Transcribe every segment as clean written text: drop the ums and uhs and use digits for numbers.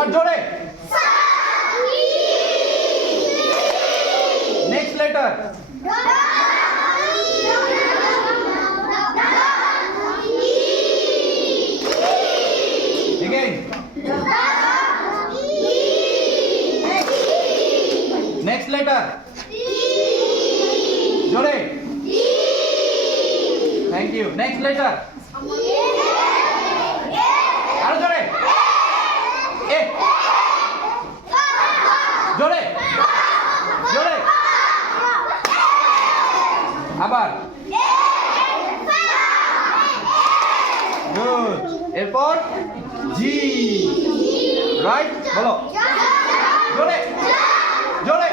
আবার জোরে next letter again next letter জোরে thank you next letter আরো জোরে এ জোরে জোরে আবার গুড এরপর জি রাইট বলো জোরে জোরে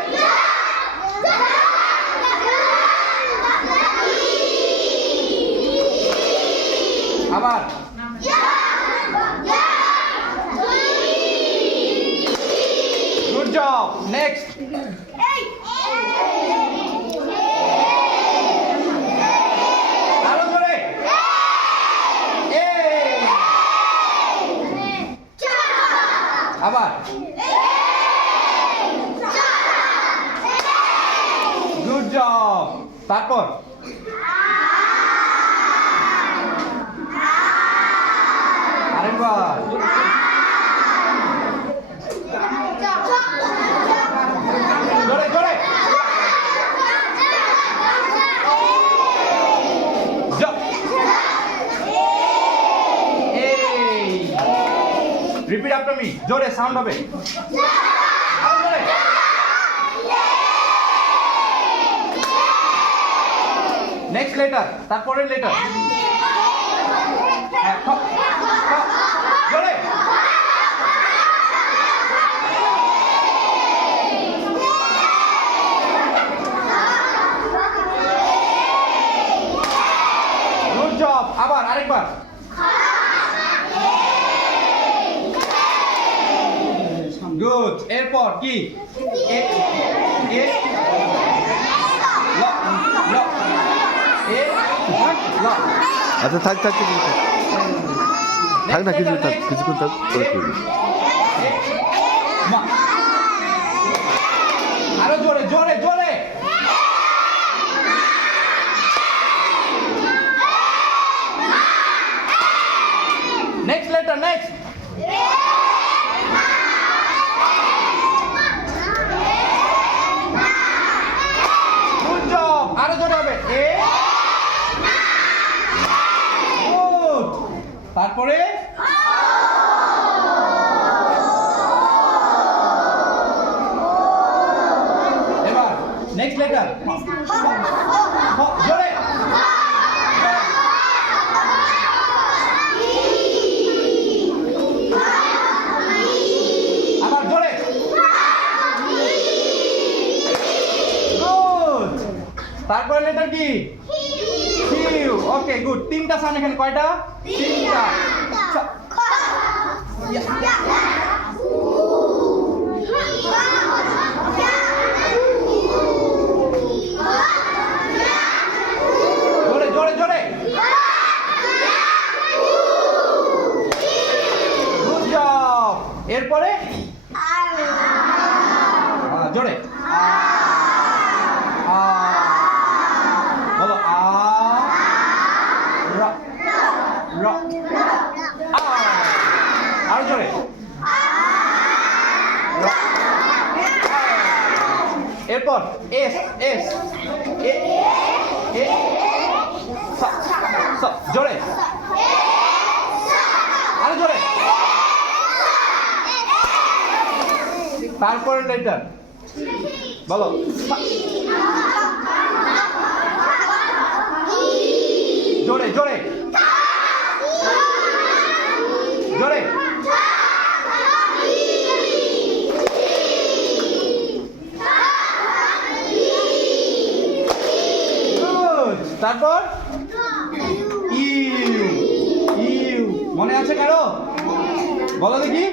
আবার গুড জব নেক্সট আরো জোরে আবার গুড জব তারপর আরেকবার জোরে জোরে রিপিট আফটার মি জোরে সাউন্ড হবে আরো জোরে নেক্সট লেটার তারপরের লেটার জোরে গুড জব আবার আরেকবার গুড এরপর কি এ এ ল ল এ ল আচ্ছা থাক থাক না কিছুক্ষণ থাক পরে করবি মা আরো জোরে জোরে জোরে next letter next good job আরো জোরে হবে এ গুড তারপরে এবার নেক্সট লেটার জোরে আবার জোরে গুড তারপরে লেটার কি কিউ ওকে গুড তিনটা সাউন্ড এখানে কয়টা তিনটা জোরে জোরে জোরে গুড জব এরপরে জোরে বলো আর জোরে এরপর এস এস এ এ জোরে আরো জোরে তারপরে লেটার বলো জোরে জোরে জোরে তারপর ইউ ইউ মনে আছে কারো বলো দেখি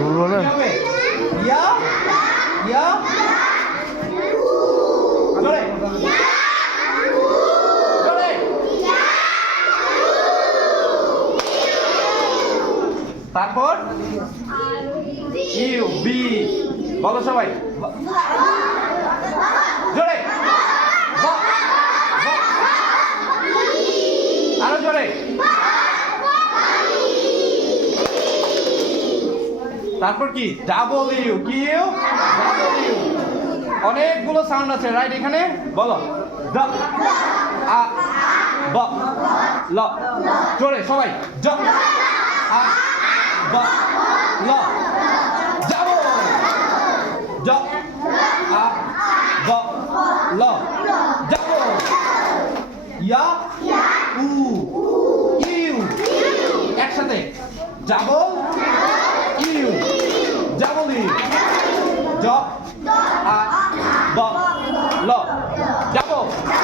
বলবো না ইয়া ইয়া জোরে জোরে তারপর ইউ বি বলো সবাই জোরে ব- ব- আরো জোরে তারপর কি ডাবল ইউ কি ইউ ডাবল ইউ অনেকগুলো সাউন্ড আছে রাইট এখানে বলো দ আ ব ল জোরে সবাই জ আ ব ল যাবো জ আ ব ল যাবো ইয়া উ ইউ একসাথে যাবো